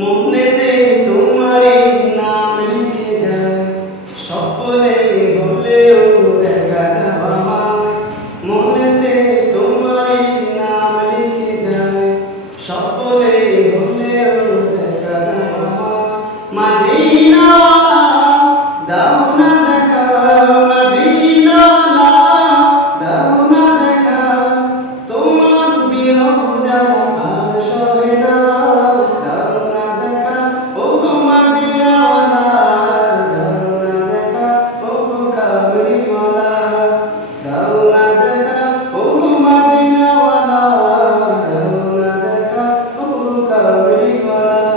মনেতে তোমারই নাম লিখে যায়, স্বপ্নে হলেও দেখা দাও আমায়। মনেতে তোমারই নাম লিখে যায়, স্বপ্নে হলেও দেখা দাও আমায়। মদিনাওয়ালা দাও না দেখা, মদিনাওয়ালা দাও না দেখা, তোমার বিরহ জ্বালা আর সহে না। দাও না দেখা ও গো মদিনাওয়ালা, দাও না দেখা ও গো কামলিওয়ালা, দাও না দেখা ও গো মদিনাওয়ালা, দাও না দেখা ও গো কামলিওয়ালা।